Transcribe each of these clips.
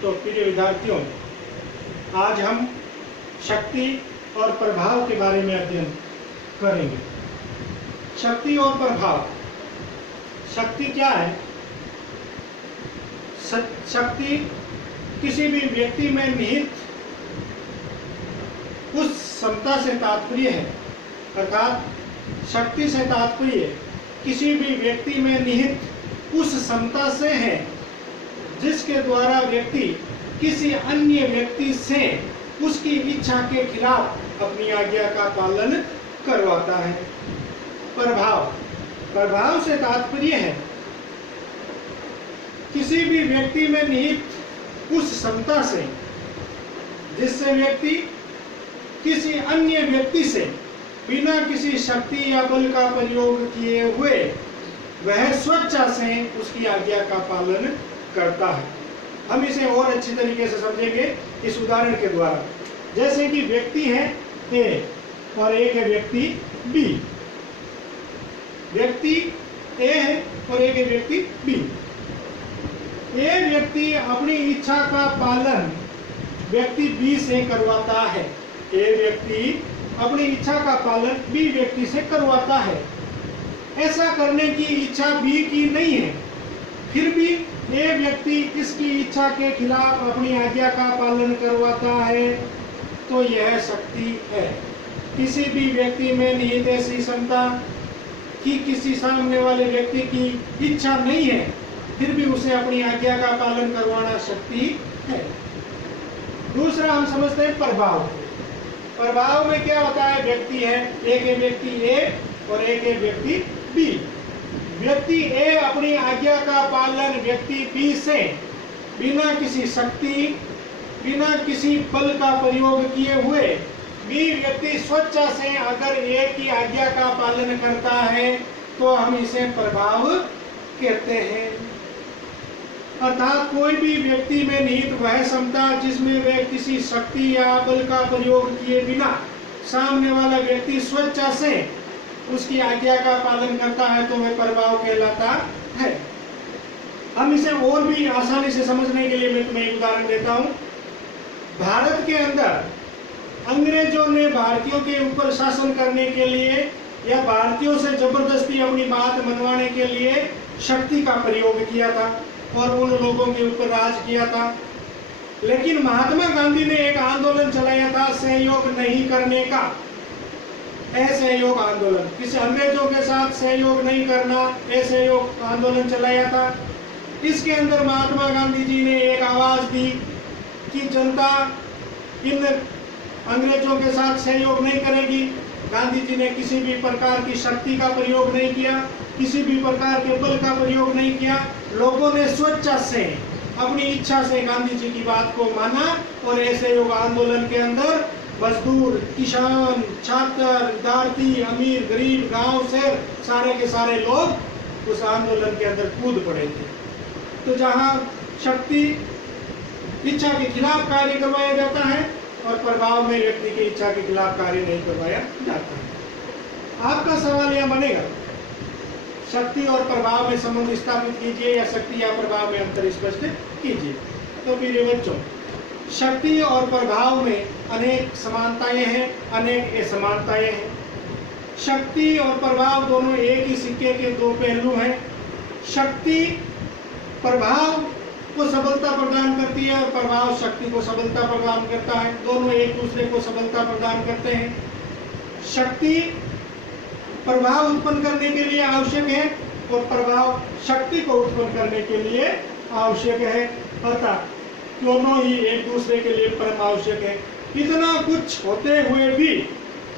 तो प्रिय विद्यार्थियों, आज हम शक्ति और प्रभाव के बारे में अध्ययन करेंगे। शक्ति और प्रभाव। शक्ति क्या है? शक्ति किसी भी व्यक्ति में निहित उस क्षमता से तात्पर्य है, अर्थात शक्ति से तात्पर्य किसी भी व्यक्ति में निहित उस क्षमता से है जिसके द्वारा व्यक्ति किसी अन्य व्यक्ति से उसकी इच्छा के खिलाफ अपनी आज्ञा का पालन करवाता है। प्रभाव। प्रभाव से तात्पर्य है किसी भी व्यक्ति में निहित उस क्षमता से जिससे व्यक्ति किसी अन्य व्यक्ति से बिना किसी शक्ति या बल का प्रयोग किए हुए वह स्वेच्छा से उसकी आज्ञा का पालन करता है। हम इसे और अच्छी तरीके से समझेंगे इस उदाहरण के द्वारा। जैसे कि व्यक्ति है ए और एक है व्यक्ति बी। व्यक्ति ए है और एक है व्यक्ति बी। ए व्यक्ति अपनी इच्छा का पालन व्यक्ति बी से करवाता है। ए व्यक्ति अपनी इच्छा का पालन बी व्यक्ति से करवाता है। ऐसा करने की इच्छा बी की नहीं है, फिर भी ये व्यक्ति इसकी इच्छा के खिलाफ अपनी आज्ञा का पालन करवाता है, तो यह शक्ति है। किसी भी व्यक्ति में निहित ऐसी क्षमता कि किसी सामने वाले व्यक्ति की इच्छा नहीं है, फिर भी उसे अपनी आज्ञा का पालन करवाना शक्ति है। दूसरा हम समझते हैं प्रभाव। प्रभाव में क्या होता है? व्यक्ति है, एक है व्यक्ति ए और एक है व्यक्ति बी। व्यक्ति ए अपनी आज्ञा का पालन व्यक्ति बी से बिना किसी शक्ति, बिना किसी बल का प्रयोग किए हुए बी व्यक्ति स्वेच्छा से अगर ए की आज्ञा का पालन करता है तो हम इसे प्रभाव कहते हैं। अर्थात कोई भी व्यक्ति में निहित वह क्षमता जिसमें वह किसी शक्ति या बल का प्रयोग किए बिना सामने वाला व्यक्ति स्वेच्छा से उसकी आज्ञा का पालन करता है तो वह प्रभाव कहलाता है। हम इसे और भी आसानी से समझने के लिए मैं एक उदाहरण देता हूं। भारत के अंदर अंग्रेजों ने भारतीयों के ऊपर शासन करने के लिए या भारतीयों से जबरदस्ती अपनी बात मनवाने के लिए शक्ति का प्रयोग किया था और उन लोगों के ऊपर राज किया था। लेकिन महात्मा गांधी ने एक आंदोलन चलाया था सहयोग नहीं करने का, असहयोग आंदोलन। किसी अंग्रेजों के साथ सहयोग नहीं करना, असहयोग आंदोलन चलाया था। इसके अंदर महात्मा गांधी जी ने एक आवाज दी कि जनता इन अंग्रेजों के साथ सहयोग नहीं करेगी। गांधी जी ने किसी भी प्रकार की शक्ति का प्रयोग नहीं किया, किसी भी प्रकार के बल का प्रयोग नहीं किया। लोगों ने स्वेच्छा से अपनी इच्छा से गांधी जी की बात को माना और असहयोग आंदोलन के अंदर मजदूर, किसान, छात्र, विद्यार्थी, अमीर, गरीब, गांव, शहर सारे के सारे लोग उस आंदोलन के अंदर कूद पड़े थे। तो जहां शक्ति इच्छा के खिलाफ कार्य करवाया जाता है और प्रभाव में व्यक्ति की इच्छा के खिलाफ कार्य नहीं करवाया जाता है। आपका सवाल यह बनेगा, शक्ति और प्रभाव में संबंध स्थापित कीजिए या शक्ति या प्रभाव में अंतर स्पष्ट कीजिए। तो प्रिय बच्चों, शक्ति और प्रभाव में अनेक समानताएं हैं, अनेक असमानताएं हैं। शक्ति और प्रभाव दोनों एक ही सिक्के के दो पहलू हैं। शक्ति प्रभाव को सबलता प्रदान करती है और प्रभाव शक्ति को सबलता प्रदान करता है। दोनों एक दूसरे को सबलता प्रदान करते हैं। शक्ति प्रभाव उत्पन्न करने के लिए आवश्यक है और प्रभाव शक्ति को उत्पन्न करने के लिए आवश्यक है। अर्थात दोनों ही एक दूसरे के लिए परम आवश्यक है। इतना कुछ होते हुए भी,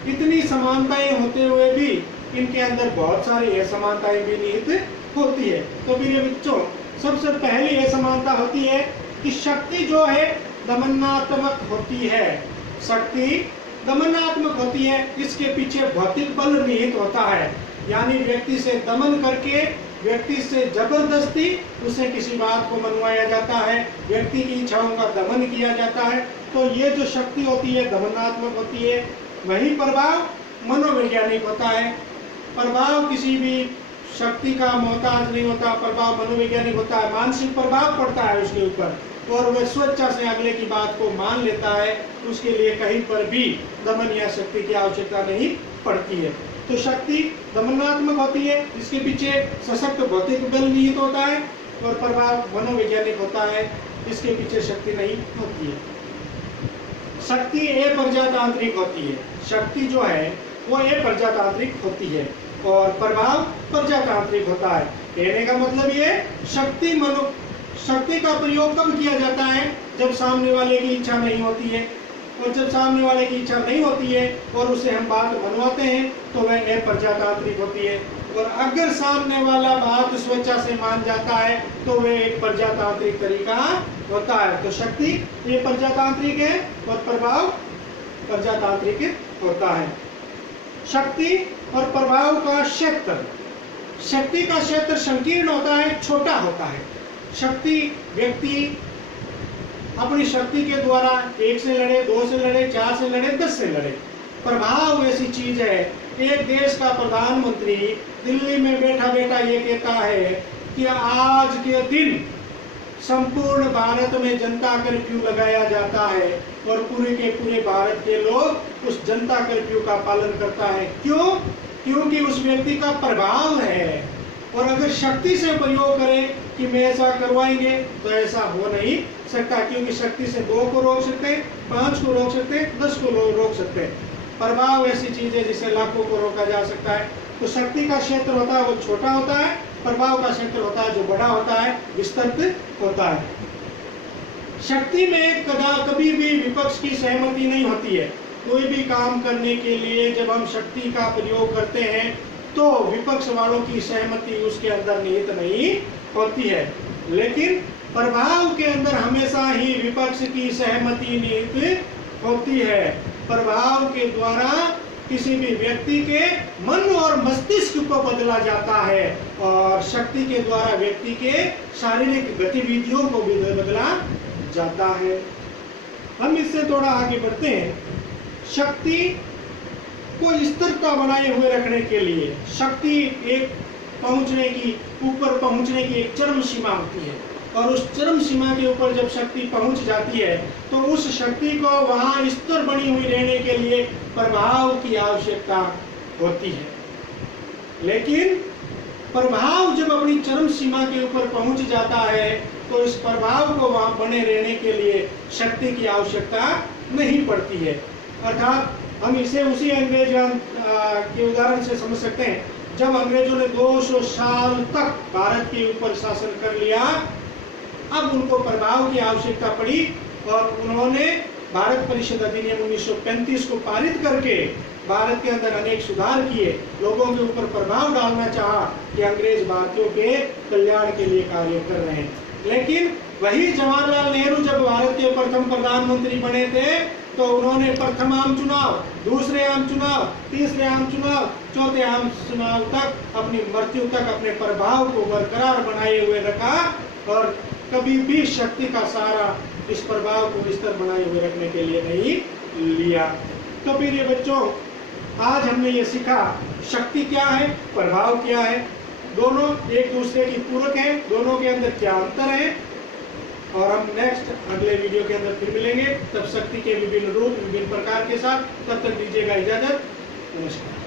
इतनी समानताएं होते हुए भी इनके अंदर बहुत सारी असमानताएं भी निहित होती है। तो मेरे बच्चों, सबसे पहली असमानता होती है कि शक्ति जो है दमनात्मक होती है। शक्ति दमनात्मक होती है, इसके पीछे भौतिक बल निहित होता है, यानी व्यक्ति से दमन करके, व्यक्ति से जबरदस्ती उसे किसी बात को मनवाया जाता है, व्यक्ति की इच्छाओं का दमन किया जाता है। तो ये जो शक्ति होती है दमनात्मक होती है। वही प्रभाव मनोवैज्ञानिक होता है। प्रभाव किसी भी शक्ति का मोहताज नहीं होता, प्रभाव मनोवैज्ञानिक होता है, मानसिक प्रभाव पड़ता है उसके ऊपर। और वह स्वेच्छा से अगले की बात को मान लेता है, उसके लिए कहीं पर भी दमन या शक्ति की आवश्यकता नहीं पड़ती है। तो शक्ति दमनात्मक होती है, इसके पीछे सशक्त भौतिक बल निहित होता है, और प्रभाव मनोवैज्ञानिक होता है, इसके पीछे शक्ति नहीं होती है। शक्ति अप्रजातांत्रिक होती है, शक्ति जो है वो अप्रजातांत्रिक होती है और प्रभाव प्रजातांत्रिक होता है। कहने का मतलब ये शक्ति का प्रयोग कब किया जाता है? जब सामने वाले की इच्छा नहीं होती है, और जब सामने वाले की इच्छा नहीं होती है और उसे हम बात मनवाते हैं तो वह अप्रजातांत्रिक होती है, और अगर सामने वाला बात स्वेच्छा से मान जाता है तो वह एक प्रजातांत्रिक तरीका होता है। तो शक्ति ये प्रजातांत्रिक है और प्रभाव प्रजातांत्रिक होता है। शक्ति और प्रभाव का क्षेत्र, शक्ति का क्षेत्र संकीर्ण होता है, छोटा होता है। शक्ति व्यक्ति अपनी शक्ति के द्वारा 1 से लड़े, 2 से लड़े, 4 से लड़े, 10 से लड़े। प्रभाव ऐसी चीज है, एक देश का प्रधानमंत्री दिल्ली में बैठा बैठा ये कहता है कि आज के दिन संपूर्ण भारत में जनता कर्फ्यू लगाया जाता है और पूरे के पूरे भारत के लोग उस जनता कर्फ्यू का पालन करता है। क्यों? क्योंकि उस व्यक्ति का प्रभाव है। और अगर शक्ति से प्रयोग करें कि मैं ऐसा करवाएंगे तो ऐसा हो नहीं सकता, क्योंकि शक्ति से 2 को रोक सकते हैं, 5 को रोक सकते हैं, 10 को रोक सकते हैं। प्रभाव ऐसी चीज है जिसे लाखों को रोका जा सकता है। तो शक्ति का क्षेत्र होता है वो छोटा होता है, प्रभाव का क्षेत्र होता है जो बड़ा होता है, विस्तृत होता है। शक्ति में कभी भी विपक्ष की सहमति नहीं होती है। कोई भी काम करने के लिए जब हम शक्ति का प्रयोग करते हैं तो विपक्ष वालों की सहमति उसके अंदर निहित नहीं होती है, लेकिन प्रभाव के अंदर हमेशा ही विपक्ष की सहमति निहित होती है। प्रभाव के द्वारा किसी भी व्यक्ति के मन और मस्तिष्क को बदला जाता है और शक्ति के द्वारा व्यक्ति के शारीरिक गतिविधियों को भी बदला जाता है। हम इससे थोड़ा आगे बढ़ते हैं। शक्ति को स्थिरता बनाए हुए रखने के लिए शक्ति एक पहुंचने की ऊपर पहुंचने की एक चरम सीमा होती है, और उस चरम सीमा के ऊपर जब शक्ति पहुंच जाती है तो उस शक्ति को वहां स्थिर बनी हुई रहने के लिए प्रभाव की आवश्यकता होती है। लेकिन प्रभाव जब अपनी चरम सीमा के ऊपर पहुंच जाता है तो इस प्रभाव को वहां बने रहने के लिए शक्ति की आवश्यकता नहीं पड़ती है। अर्थात हम इसे उसी अंग्रेज के उदाहरण से समझ सकते हैं। जब अंग्रेजों ने 200 साल तक भारत के ऊपर शासन कर लिया, अब उनको प्रभाव की आवश्यकता पड़ी और उन्होंने भारत परिषद अधिनियम 1935 को पारित करके भारत के अंदर अनेक सुधार किए, लोगों के ऊपर प्रभाव डालना चाहा कि अंग्रेज भारतीयों के कल्याण के लिए कार्य कर रहे हैं। लेकिन वही जवाहरलाल नेहरू जब भारत के प्रथम प्रधानमंत्री बने थे तो उन्होंने प्रथम आम चुनाव, दूसरे आम चुनाव, तीसरे आम चुनाव, चौथे आम चुनाव तक अपनी मृत्यु तक अपने प्रभाव को बरकरार बनाए हुए रखा और कभी भी शक्ति का सहारा इस प्रभाव को विस्तार बनाए हुए रखने के लिए नहीं लिया। तो फिर ये बच्चों, आज हमने ये सीखा शक्ति क्या है, प्रभाव क्या है, दोनों एक दूसरे की पूरक हैं, दोनों के अंदर क्या अंतर है। और हम नेक्स्ट अगले वीडियो के अंदर फिर मिलेंगे, तब शक्ति के विभिन्न रूप विभिन्न प्रकार के साथ। तब तक दीजिएगा इजाजत। नमस्कार।